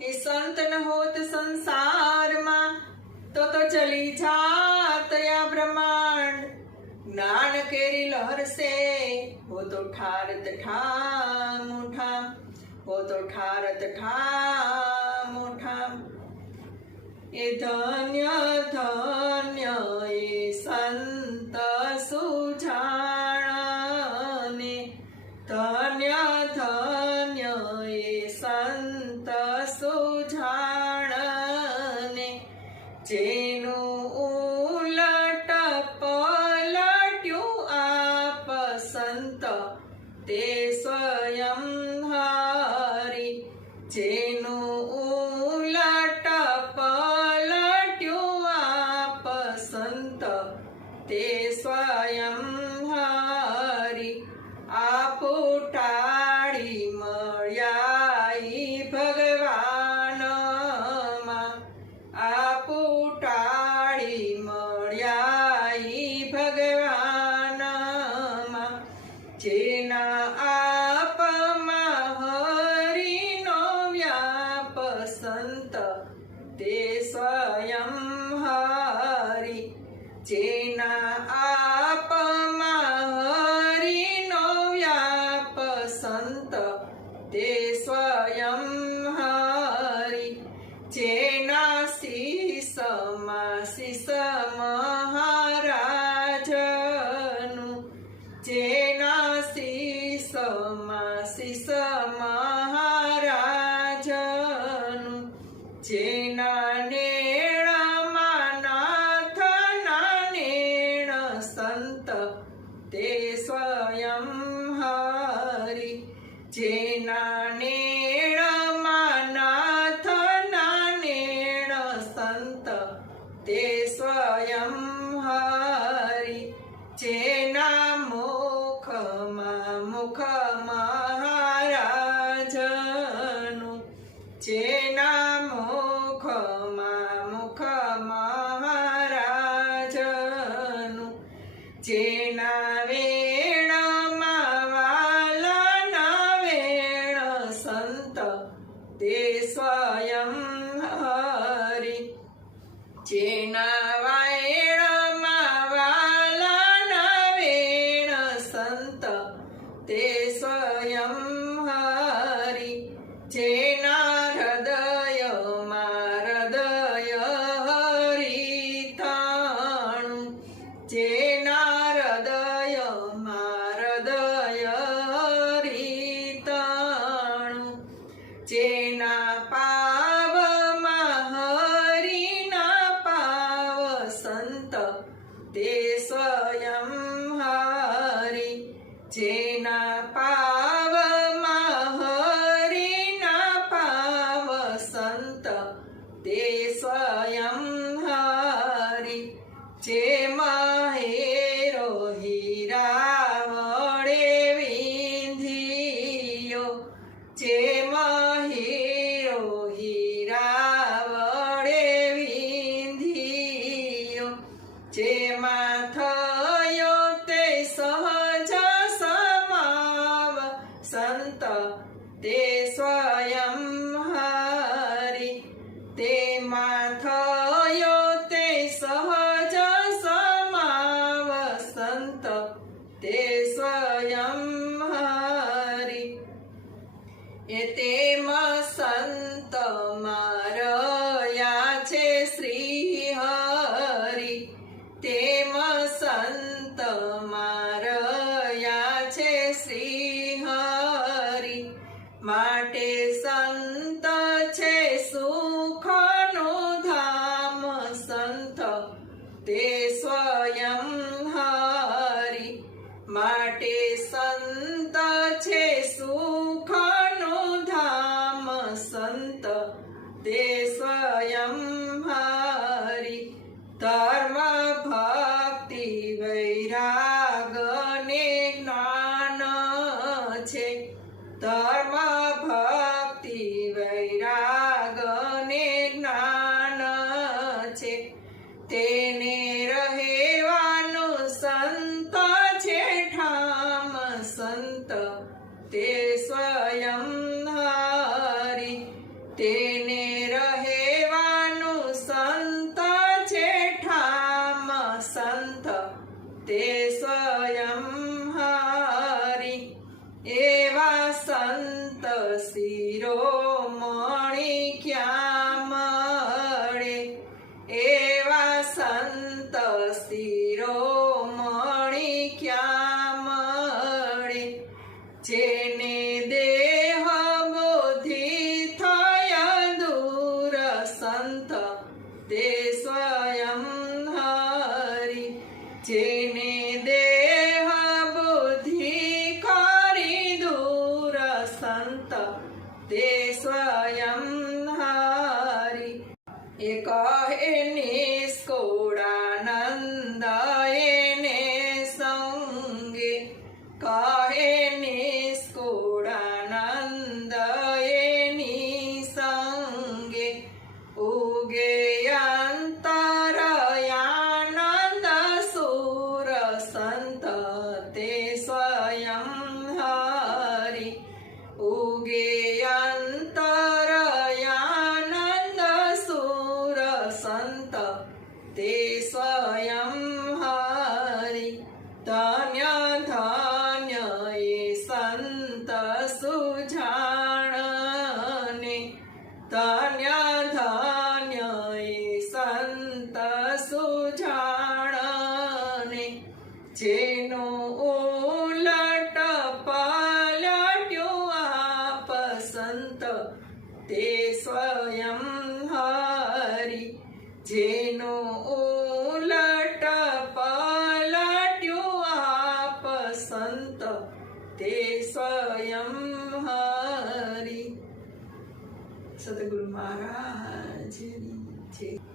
એ સંત ન હોત સંસારમાં તો ચલી જાત આ બ્રહ્માંડ। જ્ઞાન કેરી લહર સે હો તો ઠારત ઠામ ઠામ, હો તો ઠારત ઠામ ઠામ। એ ધન્ય ધન્ય એ સંત સુજાણે, ધન્ય ધન્ય એ સંત સુજાણે। જેનું ઉલટ પલટ્યું આપ સંત તે સ્વયં હરિ। જેનું ઉલટ પલટ્યું આપ સંત તે સ્વયં હરિ। આપ ટાળી મળ્યા ઈ ભગવાનમાં, આપ ટાળી મળ્યા ઈ ભગવાનમાં। જેના આપમાં હરિનો વ્યાપ સંત તે સ્વયં હરિ। જેના આપમાં હરિનો વ્યાપ સંત તે સ્વયં હરિ। જેના શીસમાં શીસ મહારાજનું, જેના શીસમાં શીસ મહારાજનું। જેના નેણમાં નાથના નેણ સંત તે સ્વયં હરિ। જેના નેણમાં નાથના નેણ સંત તે સ્વયં હરિ। જેના મુખમાં મુખ મહારાજનું, જેના મુખમાં મુખ મહારાજનું। જેના વેણમાં વાલાના વેણ સંત તે સ્વયં હરિ। જેના વાયણમાં વાલાના વેણ સંત તે સ્વયં હરિ। જેના હૃદયમાં હૃદય હરિતાણું, જેના હૃદયમાં હૃદય હરિતાણું। જેના પાવમાં હરિના પાવ સંત તે સ્વયં હરિ। જેના પાવમાં હરિના પાવ સંત તે સ્વયં હરિ। જેમાં હેરો હીરા વડે વિંધ્યો, જેમાં હીરો હીરા વડે વિંધ્યો। જેમાં થયો તે સહજ સમાવ સંત તે સ્વયં હરિ। તેમાં થયો તે સહજ સમાવ સંત તે સ્વયં હરિ। એ તેમાં સંત મારયા છે શ્રી હરિ। તેમાં સંત મારયા છે શ્રી હરિ। માટે સંત છે સુખનું ધામ સંત તે સ્વયં હરિ। માટે સંત છે સુખનું ધામ સંત તે સ્વયં હરિ। ધર્મ ભક્તિ વૈરાગ ને જ્ઞાન છે, ધર્મ ભક્તિ વૈરાગ ને જ્ઞાન છે। તેને રહેવાનું સંત છે ઠામ સંત તે સ્વયં હરિ। તેને રહેવાનું સંત છે ઠામ સંત તે સ્વયં હરિ એવા સંત શિરોમણી ક્યાં મળે એવા સંત શિરોમણી ક્યાં મળે જેને દેહ બુદ્ધિ થય દૂર સંત તે સ્વયં હરિ જેને દેહ બુદ્ધિ કરી દૂર સંત તે સ્વયં હરિ એ કહે નિષ્કુળાનંદ એને સંગે કહે નિષ્કુળાનંદ એની સંગે ઉગે અંતરયાનંદ સુર સંત તે સ્વયં હરિ ઉગે અંતરયાનંદ સુર સંત તે સ્વયં હરિ ધન્ય ધન્ય એ સંત સુજાણને ધન્ય ધન્ય એ સંત સુજાણને જેનું ઉલટ પલટ્યું આપ સંત તે સ્વયં હરિ જેનું ઉલટ પલટ્યું આપ સંત તે સ્વયં હરિ સદગુરુ મહારાજની જય.